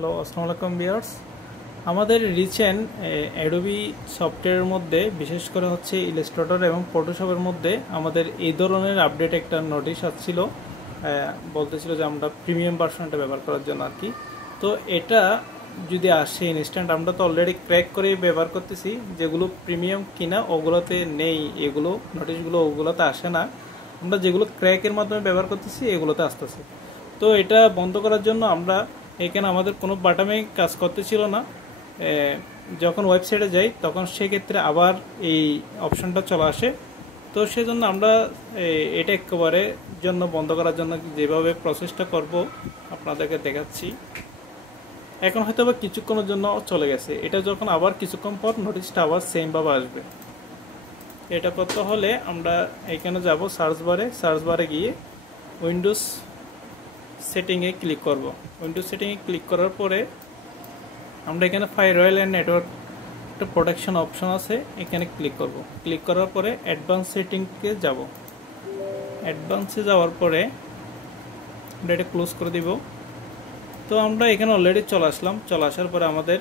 Hello, আসসালামু আলাইকুম viewers. আমাদের রিসেন্ট অ্যাডোবি সফটওয়্যারের মধ্যে বিশেষ করে হচ্ছে ইলাস্ট্রেটর এবং ফটোশপের মধ্যে আমাদের এই ধরনের আপডেট একটা নোটিশ আসছিল, বলতেছিল যে আমরা প্রিমিয়াম ভার্সনটা ব্যবহার করার জন্য আর কি। তো এটা যদি আসে ইনস্ট্যান্ট, আমরা তো অলরেডি ক্র্যাক করে ব্যবহার করতেছি, যেগুলো প্রিমিয়াম কিনা ওগুলোতে নেই, এগুলো নোটিশগুলো ওগুলোতে আসে না। আমরা যেগুলো ক্র্যাকের মাধ্যমে ব্যবহার করতেছি এগুলোতে আসতেছে। তো এটা বন্ধ করার জন্য আমরা এখানে আমাদের কোনো বাটামে কাজ করতেছিল না। যখন ওয়েবসাইটে যাই তখন সেক্ষেত্রে আবার এই অপশনটা চলে আসে। তো সেজন্য আমরা এটা একেবারে জন্য বন্ধ করার জন্য যেভাবে প্রসেসটা করব আপনাদেরকে দেখাচ্ছি। এখন হয়তো বা কিছুক্ষণের জন্য চলে গেছে, এটা যখন আবার কিছুক্ষণ পর নোটিশটা আবার সেমভাবে আসবে। এটা করতে হলে আমরা এখানে যাব সার্চ বারে গিয়ে উইন্ডোজ সেটিংয়ে ক্লিক করব। উইন্ডোজ সেটিংয়ে ক্লিক করার পরে আমরা এখানে ফায়ারওয়াল অ্যান্ড নেটওয়ার্ক একটা প্রোটেকশন অপশন আছে, এখানে ক্লিক করব। ক্লিক করার পরে অ্যাডভান্স সেটিংকে যাব। অ্যাডভান্সে যাওয়ার পরে আমরা এটা ক্লোজ করে দিব। তো আমরা এখানে অলরেডি চলে আসলাম। চলে আসার পরে আমাদের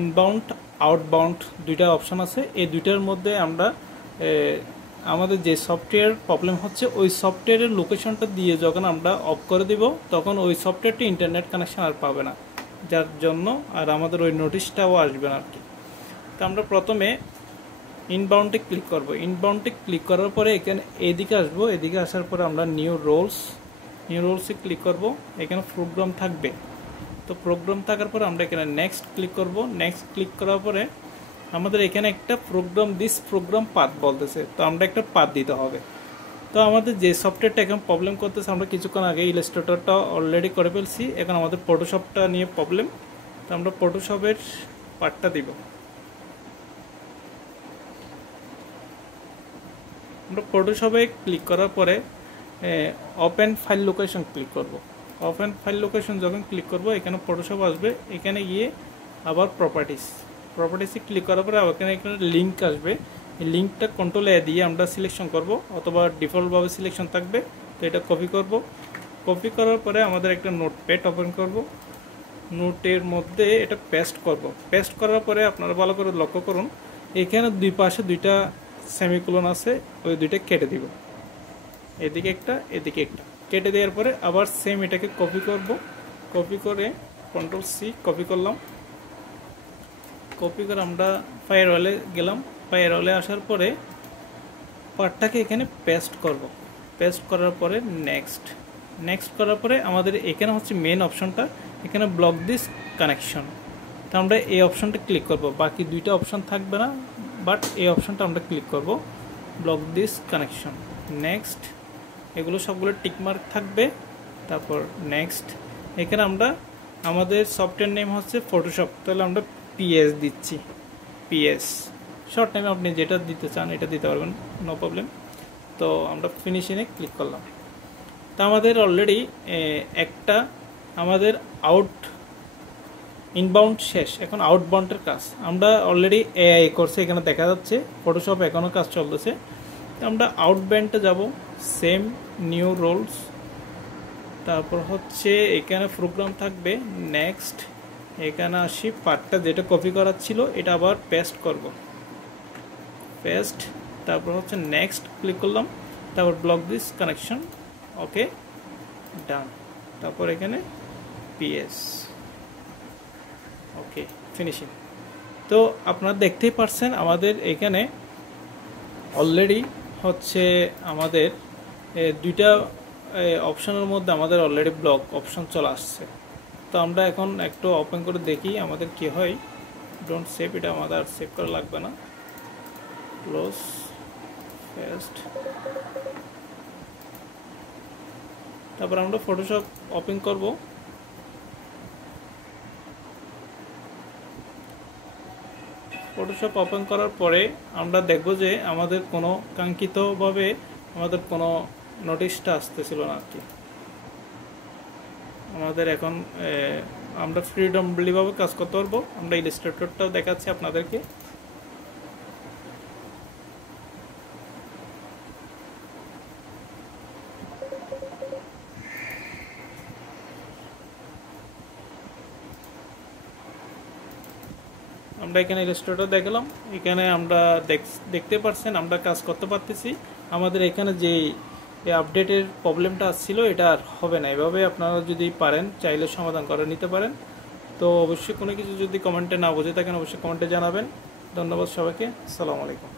ইনবাউন্ড আউটবাউন্ড দুইটা অপশন আছে। এই দুইটার মধ্যে আমরা আমাদের যে সফটওয়্যার প্রবলেম হচ্ছে ওই সফটওয়্যারের লোকেশনটা দিয়ে যখন আমরা অফ করে দিব তখন ওই সফটওয়্যারটি ইন্টারনেট কানেকশন আর পাবে না, যার জন্য আর আমাদের ওই নোটিশটাও আসবে না আর কি। তো আমরা প্রথমে ইনবাউন্ডে ক্লিক করব। ইনবাউন্ডে ক্লিক করার পরে এখানে এদিকে আসবো। এদিকে আসার পরে আমরা নিউ রোলসে ক্লিক করব। এখানে প্রোগ্রাম থাকবে। তো প্রোগ্রাম থাকার পরে আমরা এখানে নেক্সট ক্লিক করব। নেক্সট ক্লিক করার পরে আমাদের এখানে একটা দিস প্রোগ্রাম পাথ বলতেছে, তো আমরা একটা পাথ দিতে হবে। তো আমাদের যে সফটওয়্যারটা এখন প্রবলেম করতেছে, আমরা কিছুক্ষণ আগে ইলাস্ট্রেটরটা অলরেডি করে ফেলছি, এখন আমাদের ফটোশপটা নিয়ে প্রবলেম। তো আমরা ফটোশপের পার্টটা দিব। আমরা ফটোশপে ক্লিক করার পরে ওপেন ফাইল লোকেশন ক্লিক করব। ওপেন ফাইল লোকেশন যখন ক্লিক করব এখানে ফটোশপ আসবে। এখানে গিয়ে আবার প্রপার্টিসে ক্লিক করার পরে এখানে একটা লিঙ্ক আসবে। এই লিঙ্কটা কন্ট্রোল এ দিয়ে আমরা সিলেকশন করব, অথবা ডিফল্টভাবে সিলেকশন থাকবে। তো এটা কপি করব। কপি করার পরে আমাদের একটা নোটপ্যাড ওপেন করব। নোটের মধ্যে এটা পেস্ট করব। পেস্ট করার পরে আপনারা ভালো করে লক্ষ্য করুন, এখানে দুই পাশে দুইটা সেমিকোলন আছে, ওই দুইটা কেটে দিব। এদিকে একটা, এদিকে একটা কেটে দেওয়ার পরে আবার সেম এটাকে কপি করব। কপি করে কন্ট্রোল সি কপি করলাম। কপি করে আমরা ফায়ারওয়ালে গেলাম। ফায়ারওয়ালে আসার পরে পার্টটাকে এখানে পেস্ট করব। পেস্ট করার পরে নেক্সট করার পরে আমাদের এখানে হচ্ছে মেন অপশনটা, এখানে ব্লক দিস কানেকশন। তো আমরা এই অপশনটা ক্লিক করব। বাকি দুইটা অপশন থাকবে না, বাট এই অপশনটা আমরা ক্লিক করব, ব্লক দিস কানেকশন। নেক্সট, এগুলো সবগুলো টিকমার্ক থাকবে। তারপর নেক্সট, এখানে আমরা আমাদের সফটওয়্যার নেম হচ্ছে ফটোশপ, তাহলে আমরা পিএস দিচ্ছি। পিএস শর্ট নেমে আপনি যেটা দিতে চান এটা দিতে পারবেন, নো প্রবলেম। তো আমরা ফিনিশিংয়ে ক্লিক করলাম। তো আমাদের অলরেডি একটা আমাদের ইনবাউন্ড শেষ, এখন আউটবাউন্ডের কাজ আমরা অলরেডি এআই করছে, এখানে দেখা যাচ্ছে। ফটোশপ এখনও কাজ চলতেছে। আমরা আউটবাউন্ডে যাব। সেম নিউ রোলস, তারপর হচ্ছে এখানে প্রোগ্রাম থাকবে। নেক্সট, এখানে আসি পার্টটা যেটা কপি করার ছিল এটা আবার পেস্ট করব। পেস্ট, তারপর হচ্ছে নেক্সট ক্লিক করলাম। তারপর ব্লক দিস কানেকশন, ওকে ডান। তারপর এখানে পিএস, ওকে ফিনিশিং। তো আপনারা দেখতেই পারছেন আমাদের এখানে অলরেডি হচ্ছে আমাদের দুইটা অপশনের মধ্যে আমাদের অলরেডি ব্লক অপশন চলে আসছে। তো আমরা এখন একটু ওপেন করে দেখি আমাদের কি হয়। ডোন্ট সেভ, এটা আমাদের আর সেভ করা লাগবে না। Close, paste. তারপর আমরা ফটোশপ ওপেন করব। ফটোশপ ওপেন করার পরে আমরা দেখব যে আমাদের কোনো কাঙ্ক্ষিতভাবে আমাদের কোনো নোটিশটা আসতেছিল না আর কি। আমাদের এখন আমরা ফ্রিডমলিভাবে কাজ করতে পারবো। আমরা ইলাস্ট্রেটরটাও দেখাচ্ছি আপনাদেরকে। আমরা এখানে ইলাস্ট্রেটর দেখালাম, এখানে আমরা দেখতে পাচ্ছেন আমরা কাজ করতে পারতেছি। আমাদের এখানে যে আপডেটের প্রবলেমটা আসছিল এটা আর হবে না। এভাবে আপনারা যদি পারেন চাইলে সমাধান করে নিতে পারেন। তো অবশ্যই কোনো কিছু যদি কমেন্টে না বুঝে থাকেন অবশ্যই কমেন্টে জানাবেন। ধন্যবাদ সবাইকে, আসসালামু আলাইকুম।